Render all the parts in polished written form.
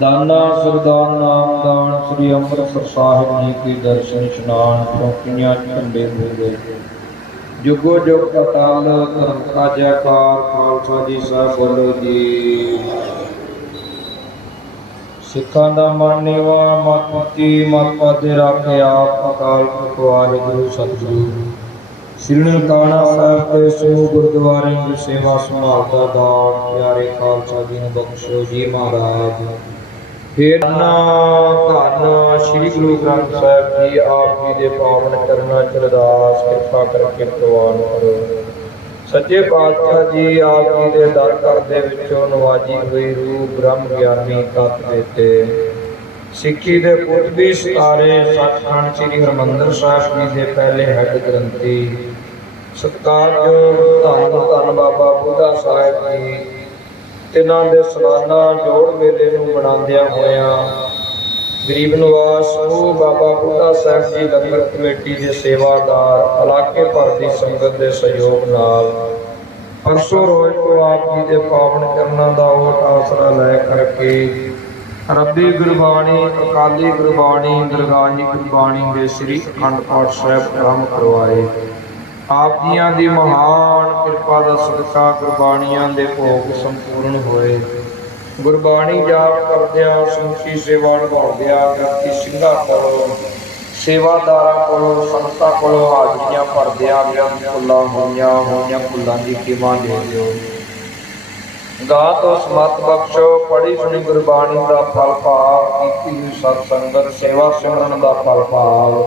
दाना सरदार नाम दान श्री अमृतसर साहिब जी के दर्शन स्नान चौकियां झंडे हो गए जुगो जुग अकाल धर्म का जयकार खालसा जी साहब बोलो जी। सिखा दा मानेवा मत पति मत पादे राखे आप अकाल पुरख वाहिगुरु सतगुरु श्री ननकाना साहब के सो गुरुद्वारे की सेवा संभालता दान प्यारे खालसा जी ने बख्शो जी महाराज। फिर धन श्री गुरु ग्रंथ साहिब जी आप जी के पावन चरणों च अरदास कृपा करके प्रवान करो। सच्चे पातशाह जी आप जी के दर घर दे विचों नवाजी हुई रूह ब्रह्म ज्ञानी तत् देते सिक्खी दे पुत भी सितारे सचखंड श्री हरमंदर साहिब जी के पहले हेड ग्रंथी सत्कारयोग धन धन बाबा बुढ़ा साहिब जी तिन्हां दे सालाना जोड़ मेले नूं मनाउंदियां होइयां गरीब नवाज समूह बाबा बुढ़ा साहिब जी लंगर कमेटी के सेवादार इलाके भर की संगत के सहयोग नाल परसों रोज को आप जी के पावन चरणों का ओट आसरा लै करके रब्बी गुरबाणी अकाली गुरबाणी दरगाही गुरबाणी के श्री अखंड पाठ साहिब आरंभ करवाए। आप जियां दी महान कृपा दा सदका गुरबाणियां दे भोग संपूर्ण होए। गुरबाणी जाप करदियां समूची सेवा निभाउंदियां ग्रंथी ਸਿੰਘਾਂ कोलों सेवादारां कोलों संतां कोलों हाजरियां भरदियां बेअंत भुल्लां होईयां भुल्लां दी खिमा दे दिओ। गा तो समत बख्शो पढ़ी सुनी गुरबाणी का फल भाव कीती हुई सत संगत सेवा सिमरन का फल भाव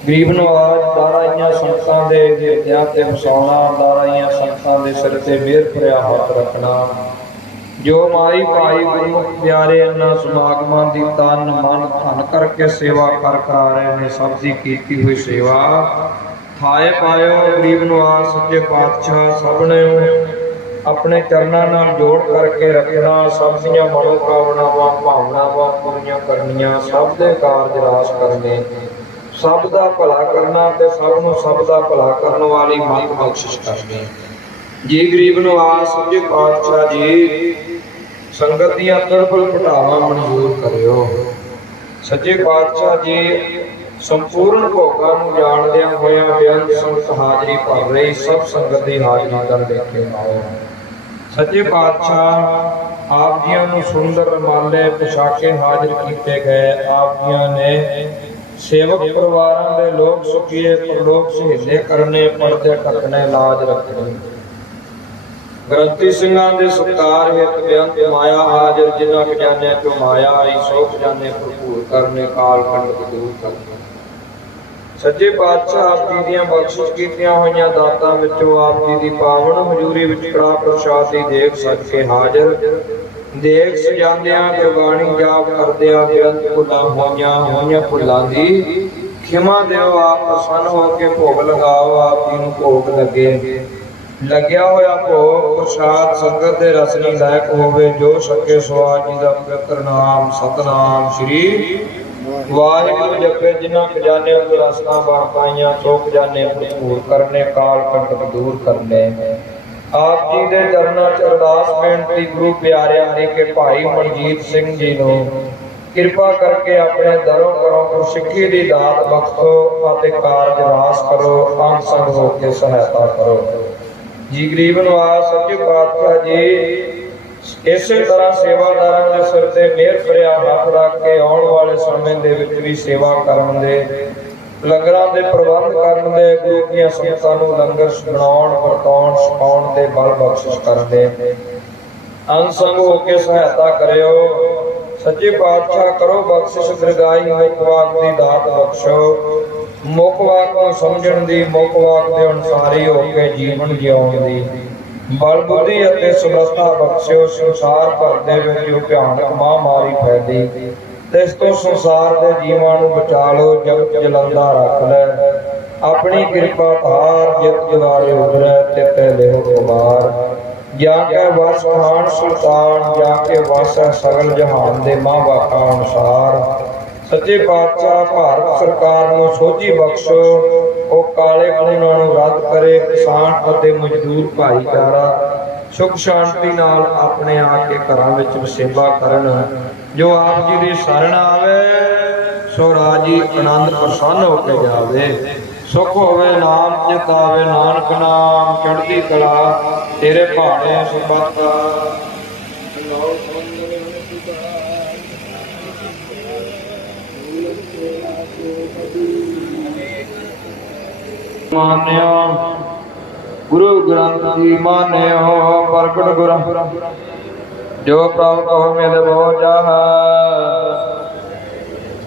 गरीब नवाज दाराइयां संतां दे हिरदियां ते वसाउणा दाराइयां संतां दे सिर ते मेहर भरिया हथ रखना जो माई भाई गुरमुख प्यारे इन्हां समागमां दी तन मन धन करके सेवा कर रहे हैं सब दी कीती हुई सेवा थाए पायो। गरीब नवाज सच्चे पातशाह सबने अपने चरणों नाल जोड़ करके रखना सब दियां मनोकामनावां भावनावां पूरीआं करनियां सब दे कारज रास करने सब दा भला करना ते सब नूं सब दा भला करन वाली मत बख्शिश करनी जी। गरीब नवाज सच्चे पातशाह जी संगत दियां तड़फल घटावां मंजूर करियो। सच्चे पातशाह जी संपूर्ण भोगां नूं जाणदियां होइयां बेअंत संगत हाजरी भर रही सब संगत दी हाजरी कर लेके आओ। सच्चे पातशाह आप जियां नूं सुंदर माले पोशाके हाजिर किए गए। आप जियां ने सेवक परिवारों के लोग सुखिए परलोक सहेले करने पड़दे ढकने लाज रखने ग्रंथी सिंहां दे सत्कार हेत बेअंत माया हाजिर जिन्हां खजाने चों माया आई सो खजाने भरपूर करने काल कंड दूर करने। सच्चे पातशाह आप जी दियां बख्शिश कीतियां होईयां दातां विचों आप जी दी पावन हजूरी विच कड़ा प्रसाद दी देख सके हाजिर देख सजांदियां गुरबाणी जाप करदियां बेअंत भुल्लां होईयां भुल्लां दी खिमा दिओ। आप प्रसन्न हो के भोग लगाओ आप जी नूं भोग लगे लग्या होया भोग प्रसाद संगत दे रसनी लायक होवे जो सके सुआज जी दा पवित्र नाम सतनाम श्री वाहिगुरू जपे जिन्हां खजाने ते रसना बन पाईयां सो खजाने भरपूर करने काल कंटक दूर करने। आप जी दे चरणों च अरदास बेनती गुरु प्यारे ने के भाई मनजीत सिंह जी नूं कृपा करके अपने दरों घरों को सिक्खी दी दात बख्शो अते कारज रास करो अंग संग होके सहायता करो जी। गरीब नवाज सच्चे पातशाह जी इसे तरह सेवादारां दे सिर ते मेहर भरिया हथ रख के आउण वाले समय दे विच भी सेवा करन दे लंगरां दे प्रबंध करन दे गुरु दीआं संगतां नूं लंगर बनाउण वरताउण छकाउण ते बल बख्शिश करन दे अंग संग होके सहायता करियो। सच्चे पातशाह करो बख्शिश दरगाही मुखवाक दी दात बख्शो मुखवाक नूं समझण दी मुखवाक दे अनुसारी होके जीवन जिउण दी बल बुद्धि अते समर्था बख्शियो। संसार भर दे विच जो भयानक महामारी फैली ते इस तो संसार के जीवां नूं बचा लो जगत जलंदा रख लै अपनी कृपा धार जित जवारे उभरै ते पहले हो कुमार जाके वस खान सुल्तान जाके वस है सगल जहान दे मां बापा अनुसार। सच्चे पातशाह भारत सरकार नूं सोझी बख्शो ओ काले कानूनां नूं रद्द करे किसान अते मजदूर भाईचारा सुख शांति नाल अपने आके घरां विच सेवा करन जो आप जी की शरण आवे सो राजी आनंद प्रसन्न होके जावे। सुख होवे नाम चितावे नानक नाम चढ़ती कला तेरे भाणे सुबत। मान्यो गुरु ग्रंथ जी मान्यो प्रगट गुर जो प्रभु को मिल बो जाह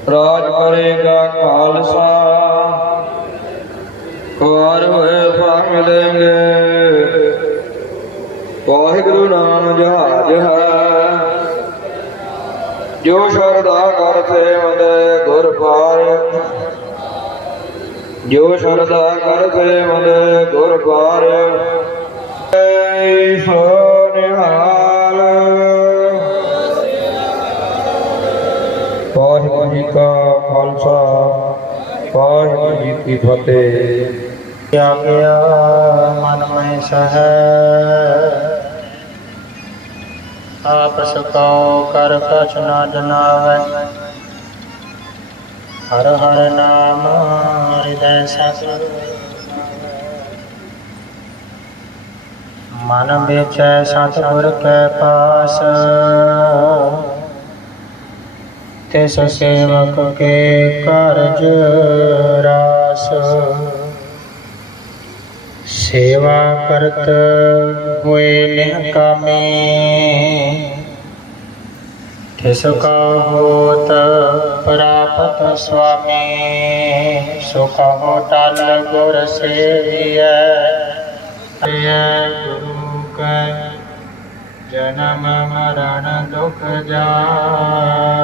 राज करेगा खालसा कुआर हुए फल मिलेंगे। वाहिगुरु नाम जहाज है जो शरदा कर सेवंद गुर पार। जो शरदा कर सेवंद गुर पार। सो निहाल। वाहिगुरु जी का खालसा वाहिगुरु जी की फतेह। क्या गया मन में सह आप सुखाओ कर कछ न जनावे। हर हर नाम हृदय सस मन बेचै सतगुर के पास। तिस सेवक के कारज रास। सेवा करत हुए निहकामी तिसका होत प्राप्त स्वामी। सुख हो टाल गुर सेविय गुरु के जन्म मरण दुख जाए।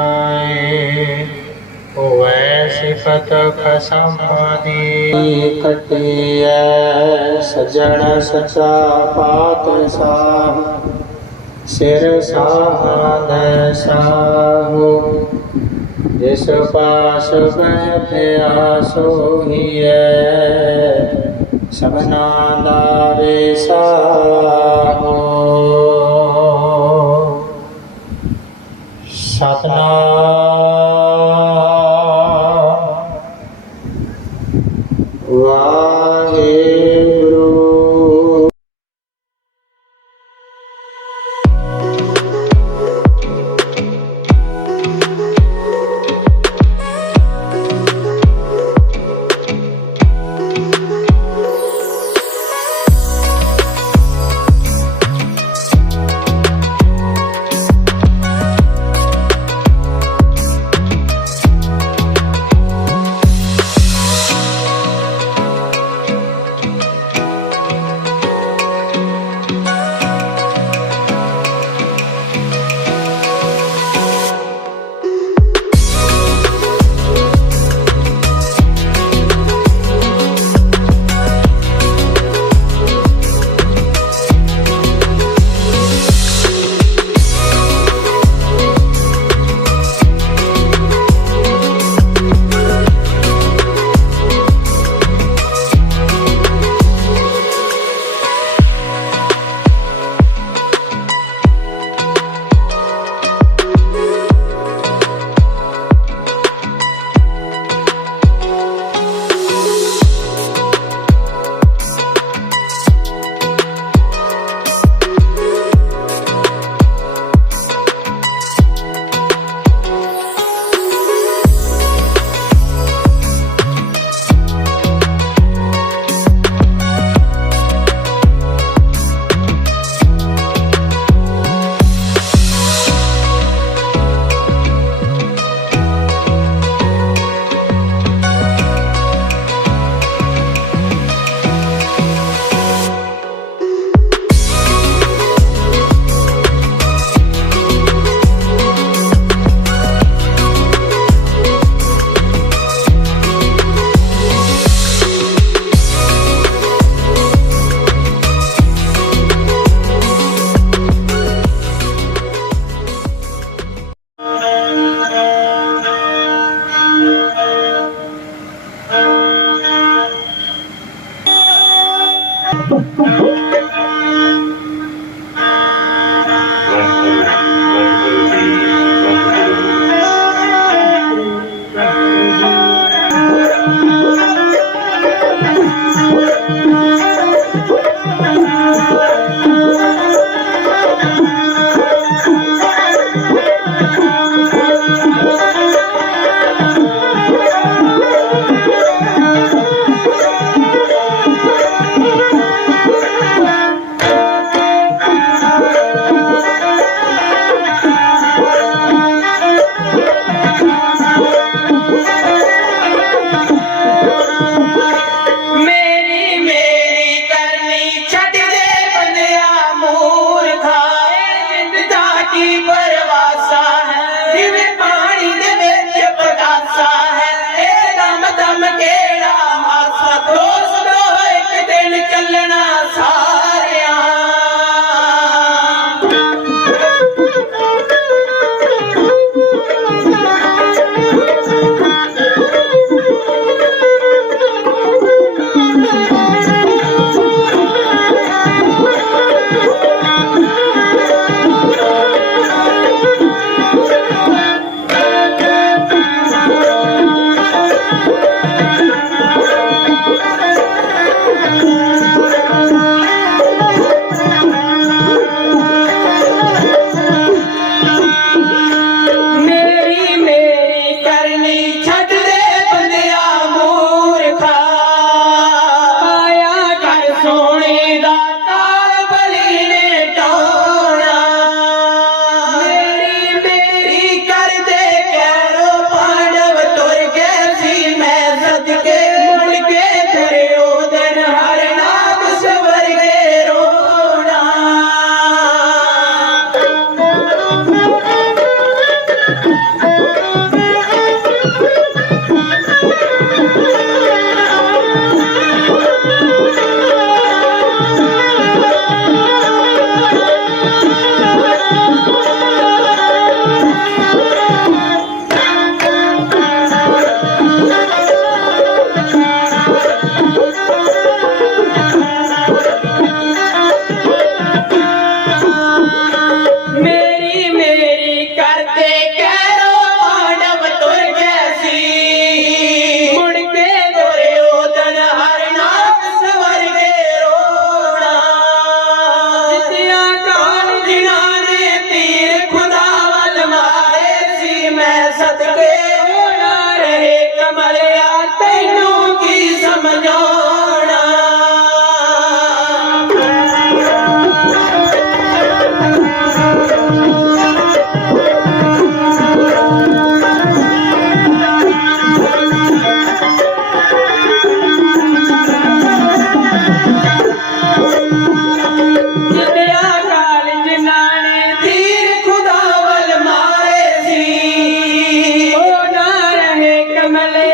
होवे सिफत खसमादी कटिय सजन सचा पात साह। सिर साध साहु जिस पास बैठया सोहिय। सबना लावे साहो सतनाम वाहेगुरु।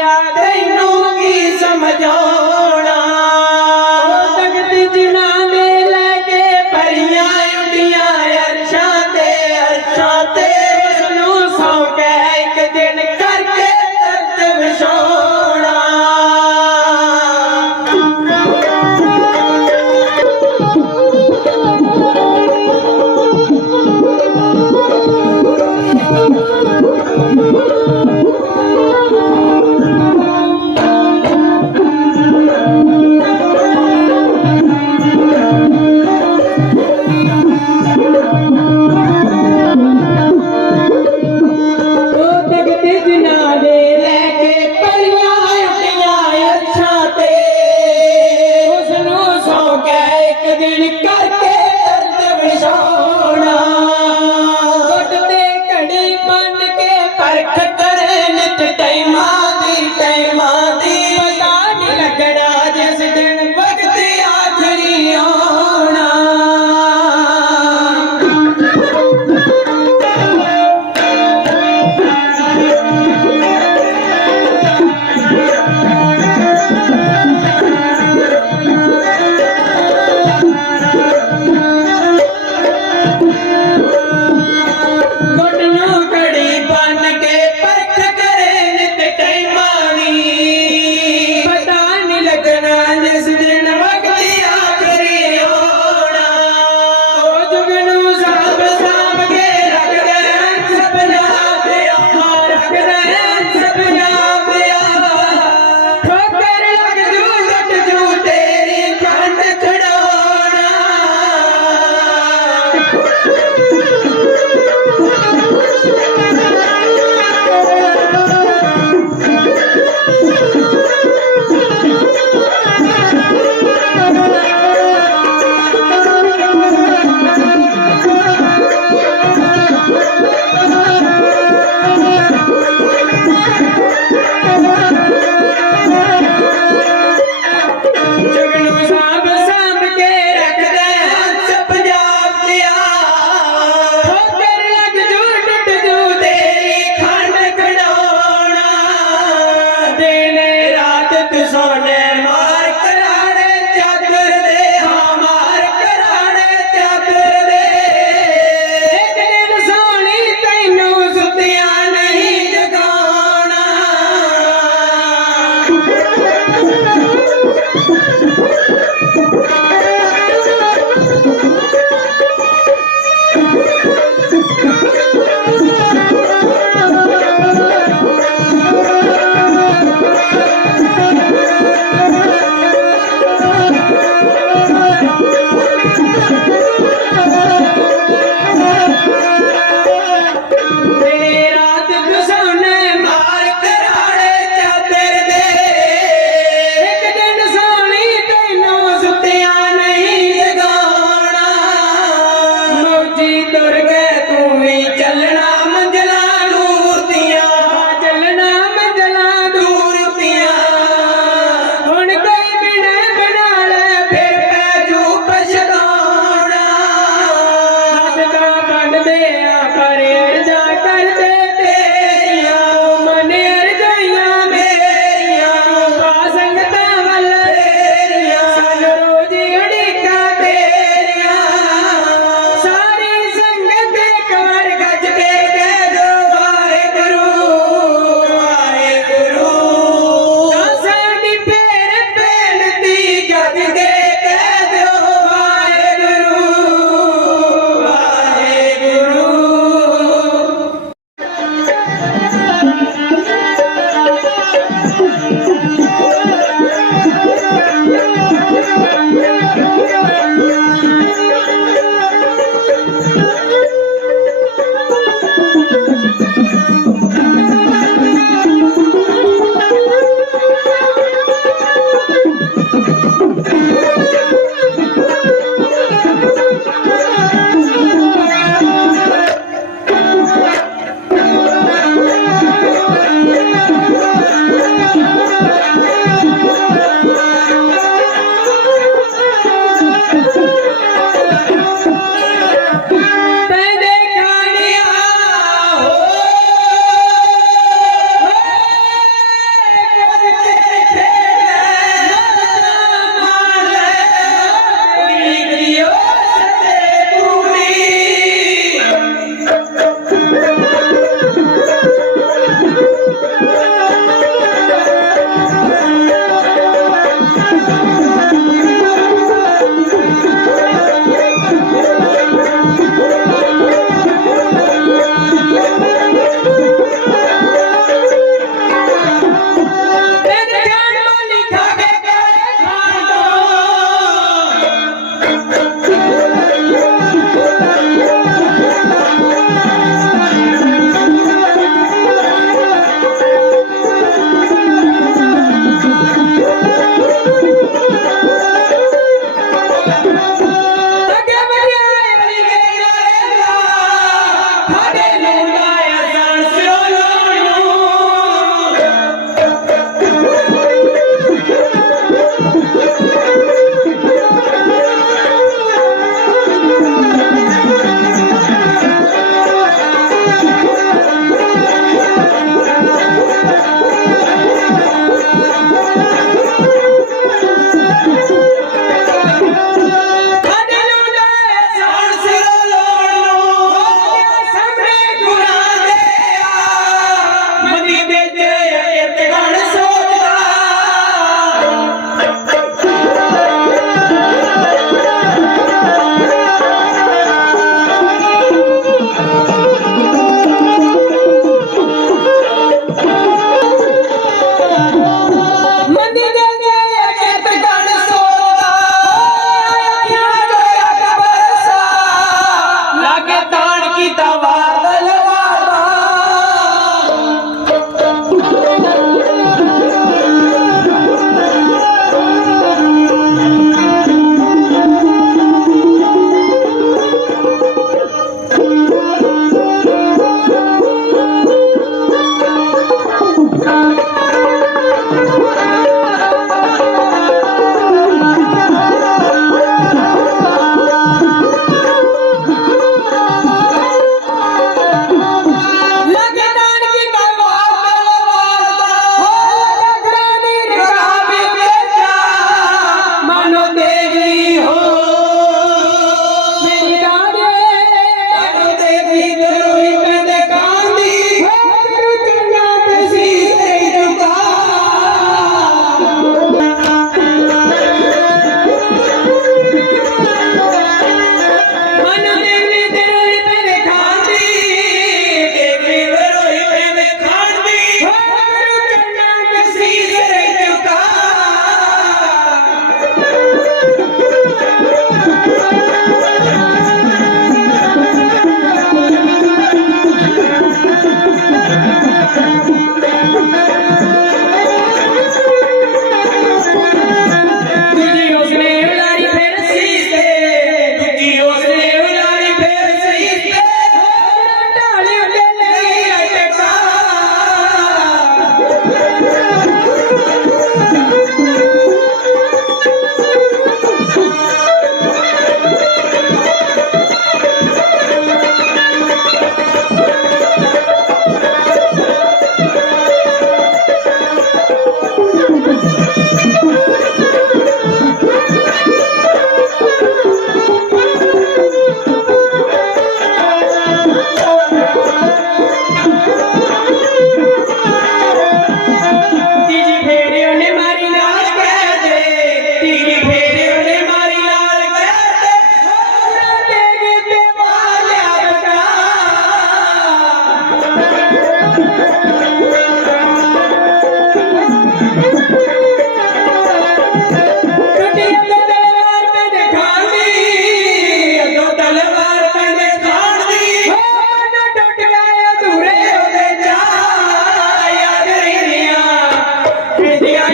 ਆ ਤੈਨੂੰ ਕੀ ਸਮਝਾਉਣਾ ਤਖਤ ਜਿਨ੍ਹਾਂ ਦੇ ਲੈ ਕੇ ਪਰੀਆਂ ਉੱਡੀਆਂ ਅਰਸ਼ਾਂ ਤੇ ਉਸਨੂੰ ਸੌਂ ਕੇ ਇੱਕ ਦਿਨ ਕਰਕੇ ਦਰਦ ਵਿਛਾਉਣਾ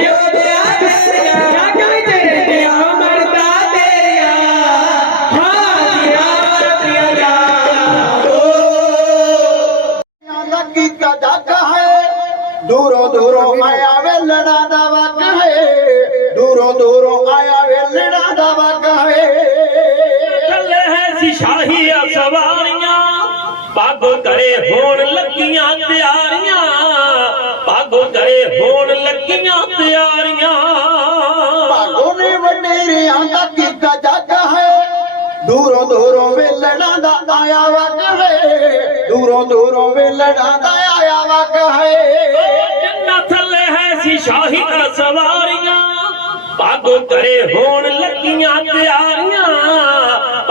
योद्या तेरिया जग विच रहंदियां मरदा तेरिया हादिया वरदिया जानो दा कीता जग है दूरों दूरों आया वेलड़ा दा वग है दूरों दूरों आया वेलड़ा दा वग है थल्ले है सी शाही सवारियां पग करे होण लगियां तैयारियां पग करे होण लगियां तैयारियां भागो ने वडेरियां दा कीता जग है दूरों दूरों वेलड़ा दा आया वग है दूरों दूरों वेलड़ा दा आया वग है जन्ना थल्ले है सी शाही सवारियां पग करे होण लगियां तैयारियां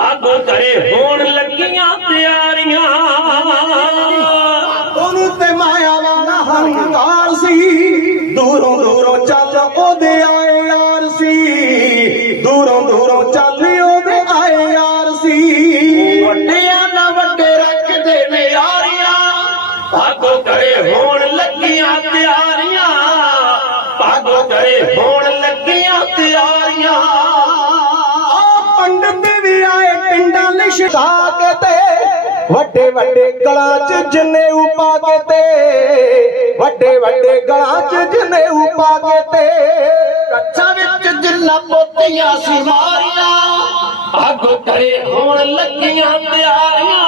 पग करे होण लगियां तैयारियां ਉਹਨੂੰ ਤੇ ਮਾਇਆ ਵਾਲਾ ਹੰਕਾਰ ਸੀ ਦੂਰੋਂ ਦੂਰੋਂ ਚੱਲ ਉਹਦੇ ਆਏ ਯਾਰ ਸੀ ਦੂਰੋਂ ਦੂਰੋਂ ਚੱਲ ਉਹਦੇ ਆਏ ਯਾਰ ਸੀ ਵੱਡਿਆਂ ਨਾ ਵੱਡੇ ਰੱਖਦੇ ਨੇ ਯਾਰੀਆਂ ਭਾਗੋ ਕਰੇ ਹੋਣ ਲੱਗੀਆਂ ਤਿਆਰੀਆਂ ਭਾਗੋ ਕਰੇ ਹੋਣ ਲੱਗੀਆਂ ਤਿਆਰੀਆਂ ਪੰਡਤ ਵੀ ਆਏ ਪਿੰਡਾਂ ਲਿਸ਼ਕਾ ਕੇ ਤੇ ਵੱਡੇ ਵੱਡੇ ਗਲਾਂ 'ਚ ਜਨੇਊ ਪਾ ਕੇ ਤੇ ਵੱਡੇ ਵੱਡੇ ਗਲਾਂ 'ਚ ਜਨੇਊ ਪਾ ਕੇ ਤੇ ਕੱਛਾਂ ਵਿੱਚ ਜਿੰਨਾ ਪੋਤੀਆਂ ਸੀ ਮਾਰੀਆਂ ਭਾਗੋ ਕਰੇ ਹੋਣ ਲੱਗੀਆਂ ਤਿਆਰੀਆਂ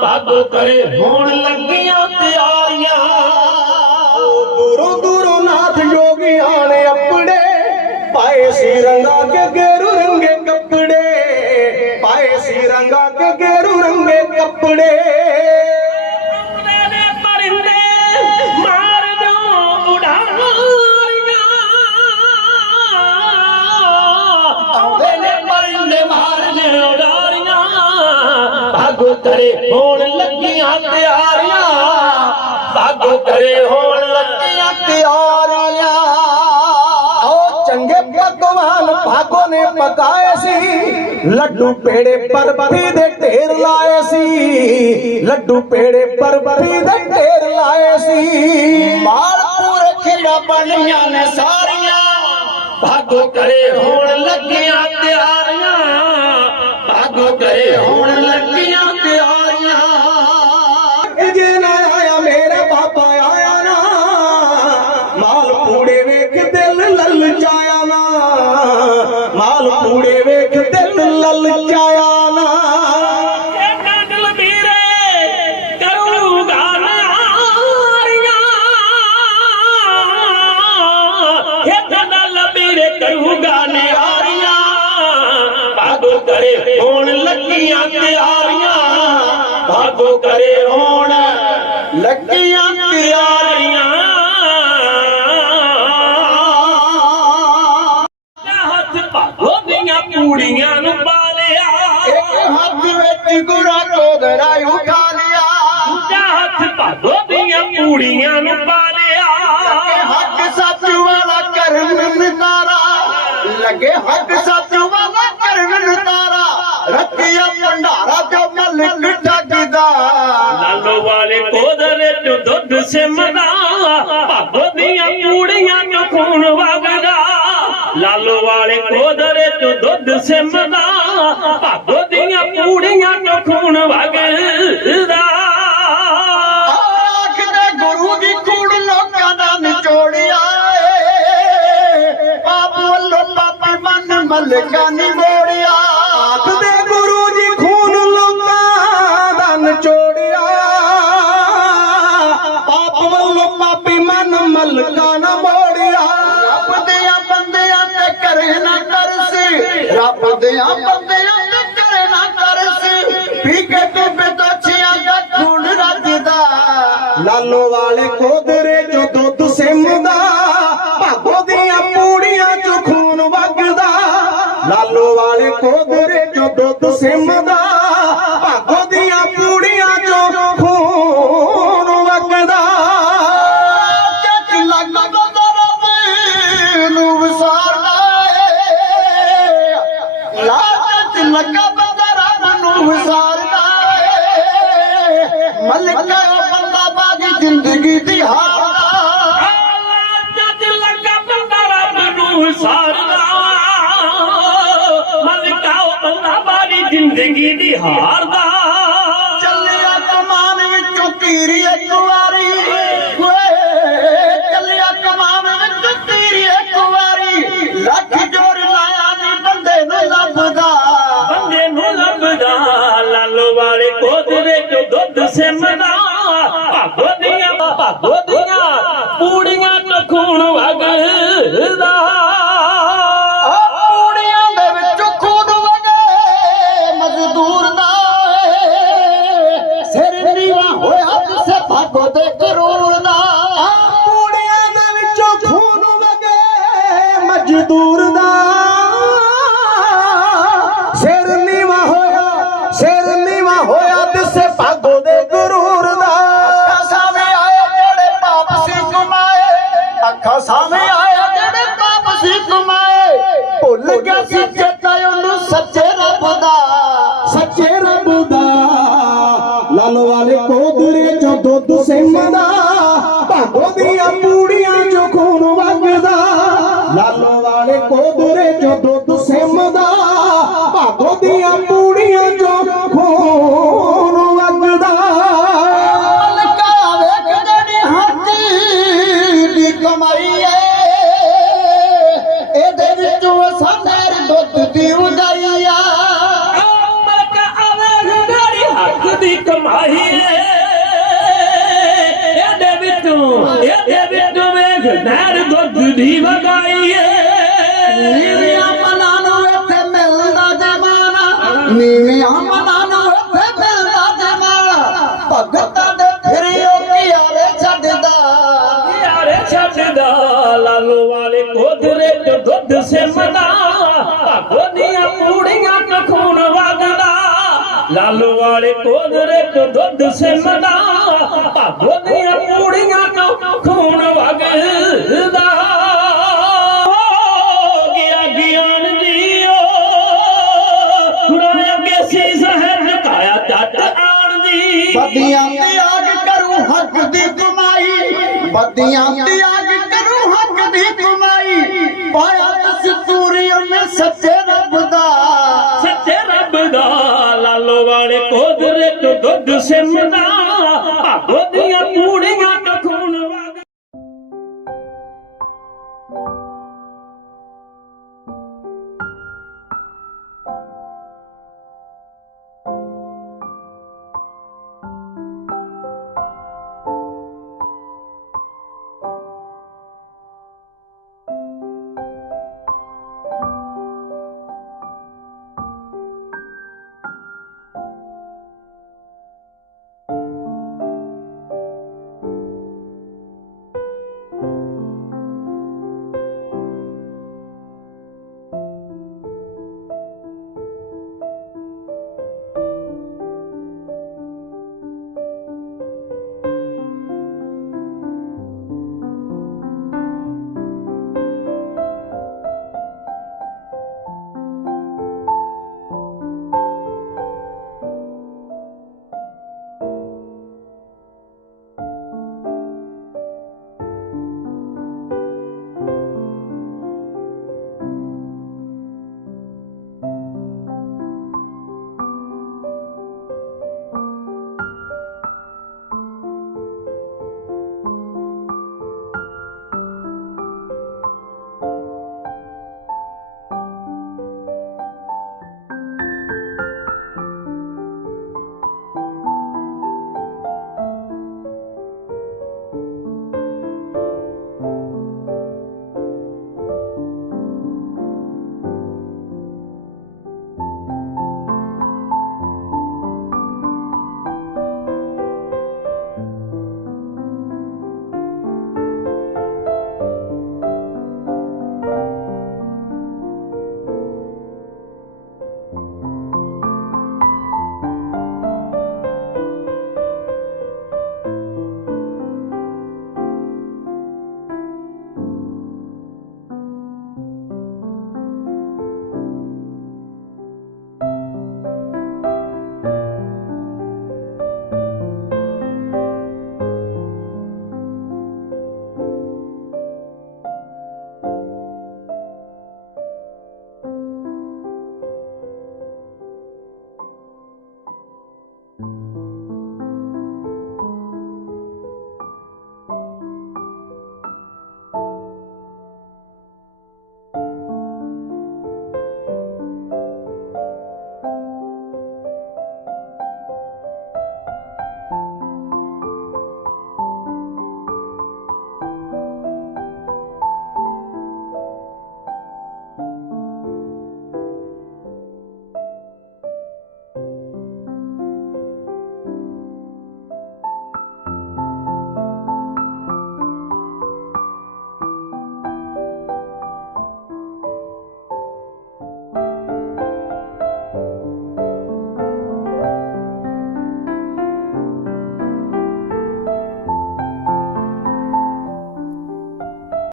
ਭਾਗੋ ਕਰੇ ਹੋਣ ਲੱਗੀਆਂ ਤਿਆਰੀਆਂ ਦੂਰੋਂ ਦੂਰੋਂ ਨਾਥ ਜੋਗੀਆਂ ਨੇ ਆਪਣੇ ਪਾਏ ਸੀ ਰੰਗਾ ਕੇ ਗੇਰੂ ਰੰਗੇ ਕੱਪੜੇ ਪਾਏ ਸੀ ਰੰਗਾ ਕੇ ਗੇਰੂ ਰੰਗੇ ਕੱਪੜੇ ਨੇ ਪਰਿੰਦੇ ਮਾਰ ਜੋ ਉਡਾਰੀਆਂ ਆਉਂਦੇ ਨੇ ਪਰਿੰਦੇ ਮਾਰ ਜੋ ਉਡਾਰੀਆਂ ਭਾਗੋ ਕਰੇ ਹੋਣ ਲੱਗੀਆਂ ਤਿਆਰੀਆਂ ਭਾਗੋ ਕਰੇ ਹੋਣ ਲੱਗੀਆਂ ਤਿਆਰੀਆਂ ਉਹ ਚੰਗੇ ਪਕਵਾਨ ਭਾਗੋ ਨੇ ਪਕਾਏ ਸੀ ਲੱਡੂ ਪੇੜੇ ਬਰਫੀ ਦੇ ਢੇਰ ਲਾਏ ਸੀ ਲੱਡੂ ਪੇੜੇ ਬਰਫੀ ਦੇ ਢੇਰ ਲਾਏ ਸੀ ਮਾਲਪੂਰ ਖੇੜਾ ਬਣੀਆਂ ਨੇ ਸਾਰੀਆਂ ਭਾਗੋ ਕਰੇ ਹੋਣ ਲੱਗੀਆਂ ਤਿਆਰੀਆਂ ਭਾਗੋ ਕਰੇ ਹੋਣ ਲੱਗੀਆਂ ਤਿਆਰੀਆਂ ਜੇ ਨਾ ਆਇਆ ਮੇਰਾ ਬਾਬਾ ਆਇਆ ਨਾ ਮਾਲਪੂੜੇ ਵੇਖ ਦਿਲ ਲਲਚਾਇਆ ਨਾ ਮਾਲਪੂੜੇ ਵੇਖ ਦਿਲ ਲਲਚਾਇਆ ਨਾ ਡੰਡਲ ਵੀਰੇ ਕਰੂਗਾ ਨਾਰੀਆਂ ਇਹ ਡੰਡਲ ਵੀਰੇ ਕਰੂਗਾ ਨਾਰੀਆਂ ਭਾਗੋ ਕਰੇ ਹੋਣ ਲੱਗੀਆਂ ਤਿਆਰੀਆਂ ਭਾਗੋ ਕਰੇ ਹੋਣ ਲੱਗੀਆਂ ਤਿਆਰੀਆਂ ਹੱਥ ਭਾਗੋ ਦੀਆਂ ਪੂੜੀਆਂ ਨੂੰ ਪਾ ਲਿਆ ਇੱਕ ਹੱਥ ਵਿੱਚ ਗੁਰਾ ਕੋਦਰਾ ਉਠਾ ਲਿਆ ਦੂਜਾ ਹੱਥ ਭਾਗੋ ਦੀਆਂ ਪੂੜੀਆਂ ਨੂੰ ਪਾ ਲਿਆ ਹੱਕ ਸੱਚ ਵਾਲਾ ਕਰਨ ਨਤਾਰਾ ਲੱਗੇ ਹੱਕ ਸੱਚ ਵਾਲਾ ਕਰਨ ਨਤਾਰਾ ਰੱਖਿਆ ਭੰਡਾਰਾ ਜੋ ਮਲਕ ਠੱਗਦਾ ਲਾਲੋ ਵਾਲੇ ਕੋਦਰੇ ਚ ਦੁੱਧ ਸਿਮਦਾ ਭਾਗੋ ਦੀਆਂ ਪੂੜੀਆਂ ਚ ਖੂਨ ਵਗਦਾ ਲਾਲੋ ਵਾਲੇ ਕੋਦਰੇ ਚ ਦੁੱਧ ਸਿਮਦਾ ਭਾਗੋ ਦੀਆਂ ਪੂੜੀਆਂ ਚ ਖੂਨ ਵਗਦਾ ਆਖਦੇ ਗੁਰੂ ਦੀ ਕੂੜ ਲੋਕਾਂ ਦਾ ਨਿਚੋੜਿਆ ਪਾਪ ਵੱਲੋਂ ਪਾਪੀ ਮਨ ਮਲਕਾ ਨੀ ਮੋੜਿਆ ਆਖਦੇ ਗੁਰੂ ਜੀ ਖੂਨ ਲੋਕਾਂ ਦਾ ਨਿਚੋੜਿਆ ਪਾਪ ਵੱਲੋਂ ਪਾਪੀ ਮਨ ਮਲਕਾ ਨਾ ਮੋੜਿਆ ਰੱਬ ਦਿਆਂ ਬੰਦਿਆਂ ਤੇ ਕਰੇ ਨਾ ਤਰਸ ਰੱਬ ਦਿਆਂ ਬੰਦਿਆਂ ਤੇ ਕਰੇ ਨਾ ਤਰਸ ਪੀ ਕੇ ਡੁੱਬੇ ਤੋਛੀਆਂ ਦਾ ਖੂਨ ਰੱਜਦਾ ਲਾਲੋ ਵਾਲੇ ਕੋਦਰੇ ਚੋਂ ਦੁੱਧ ਸਿਮਦਾ ਭਾਗੋ ਦੀਆਂ ਪੂੜੀਆਂ ਚੋਂ ਖੂਨ ਵਗਦਾ ਲਾਲੋ ਵਾਲੇ ਕੋਦਰੇ ਚੋਂ ਦੁੱਧ ਸਿਮਦਾ ਭਾਗੋ ਦੀਆਂ ਪੂੜੀਆਂ ਚੋਂ ਖੂਨ ਵਗਦਾ ਚੱਕ ਲੱਗਦਾ ਰੱਬ ਨੂੰ ਵਿਸਾਰਦਾ ਏ ਲਾਲਚ ਲੱਗਾ ਬੰਦਾ ਰੱਬ ਨੂੰ ਵਿਸਾਰਦਾ ਏ ਮਲਕਾ ਬੰਦਾ ਬਾਜੀ ਜ਼ਿੰਦਗੀ ਦੀ ਹਾਰਦਾ ਜੱਜ ਲੱਗਾ ਜ਼ਿੰਦਗੀ ਦੀ ਹਾਰ ਦਾ ਚੱਲਿਆ ਕਮਾਨ ਵਿੱਚੋਂ ਤੀਰ ਇੱਕ ਵਾਰੀ ਚੱਲਿਆ ਕਮਾਨ ਵਿੱਚੋਂ ਤੀਰ ਇੱਕ ਵਾਰੀ ਲੱਖ ਜੋਰ ਲਾਇਆ ਨੀ ਬੰਦੇ ਨੂੰ ਲੱਭਦਾ ਬੰਦੇ ਨੂੰ ਲੱਭਦਾ ਲਾਲੋ ਵਾਲੇ ਕੋਦਰੇ ਚੋਂ ਦੁੱਧ ਸਿਮਦਾ ਭਾਗੋ ਦੀਆਂ ਪੂੜੀਆਂ ਤੋਂ ਖੂਨ ਵਗਦਾ ਪੂੜੀਆਂ ਦੇ ਵਿੱਚੋਂ ਖੂਨ ਵਗੇ ਮਜ਼ਦੂਰ ਦਾ ਸਿਰ ਨੀਵਾ ਹੋਇਆ ਕਿਸੇ ਭਾਗੋ ਦੇ ਕਰੂਰ ਦਾ ਪੂੜੀਆਂ ਦੇ ਵਿੱਚੋਂ ਖੂਨ ਵਗੇ ਮਜ਼ਦੂਰ ਦਾ ਸਿਰ ਨੀਵਾ ਹੋਇਆ ਕਿਸੇ ਭਾਗੋ ਦੇ ਕਰੂਰ ਦਾ ਅੱਖਾਂ ਸਾਹਮਣੇ ਆਇਆ ਜਿਹੜੇ ਪਾਪ ਸੀ ਕਮਾਏ ਭੁੱਲ ਗਿਆ ਸੀ ਚੇਤਾ ਉਹਨੂੰ ਸੱਚੇ ਰੱਬ ਦਾ ਲਾਲੋ ਵਾਲੇ ਕੋਦਰੇ ਚੋਂ ਦੁੱਧ ਸਿੰਮਦਾ ਭਾਗੋ ਦੀਆਂ ਪੂੜੀਆਂ ਚੋਂ ਖੂਨ ਵਗਦਾ ਲਾਲੋ ਵਾਲੇ ਕੋਦਰੇ ਚੋਂ ਦੁੱਧ ਸਿੰਮਦਾ ਭਾਗੋ ਦੀਆਂ ਪੂੜੀਆਂ ਚੋਂ ਖੂਨ ਵਗਦਾ ਕਮਾਈ ਇਹਦੇ ਵਿੱਚੋਂ ਸਾਨੇਰ ਦੁੱਧ ਦੀ ਉਗਾਈ ਆ ਮਲਕਾ ਆਵੇ ਗਾੜੀ ਹੱਕ ਦੀ ਕਮਾਈ ਇਹਦੇ ਵਿੱਚੋਂ ਵੇਖ ਨਹਿਰ ਦੁੱਧ ਦੀ ਵਗਾਈ ਨੀਵਿਆਂ ਮਨਾਂ ਨੂੰ ਇੱਥੇ ਮਿਲਦਾ ਜਮਾਨਾ ਨੀਵਿਆਂ ਮਨਾਂ ਨੂੰ ਇੱਥੇ ਮਿਲਦਾ ਜਮਾਨਾ ਭਗਤਾਂ ਦੇ ਫਿਰਿਓ ਕਿਆਰੇ ਛੱਡਦਾ ਲਾਲੋ ਵਾਲੇ ਕੋਦਰੇ ਚੋਂ ਦੁੱਧ ਸਿਮਦਾ ਭਾਗੋ ਦੀਆਂ ਪੂੜੀਆਂ ਤੋਂ ਖੂਨ ਵਗਦਾ ਲਾਲੋ ਵਾਲੇ ਕੋਦਰੇ ਚੋਂ ਦੁੱਧ ਸਿਮਦਾ ਭਾਗੋ ਦੀਆਂ ਪੂੜੀਆਂ ਤੋਂ ਖੂਨ ਵਗਦਾ ਗਿਆ ਗਿਆਨ ਜੀਓ ਥੋੜਾ ਅੱਗੇ ਸੀ ਜ਼ਹਿਰ ਝਕਾਇਆ ਜੱਟ ਆਣ ਦੀ ਬੱਦੀਆਂ ਦੀ ਆਗ ਕਰੂ ਹੱਕ ਦੀ ਕਮਾਈ ਬੱਦੀਆਂ ਦੀ ਆਗ ਕਰੂ ਹੱਕ ਦੀ ਕਮਾਈ ਪਾਇਆ ਦਸਤੂਰੀ ਉਹਨੇ ਸੱਚੇ ਰੱਬ ਦਾ ਲਾਲੋ ਵਾਲੇ ਕੋਦਰੇ ਤੋਂ ਦੁੱਧ ਸਿਮਦਾ ਭਾਗੋ ਦੀਆਂ ਪੂੜੀਆਂ ਤੋਂ ਖੂਨ ਵਗਦਾ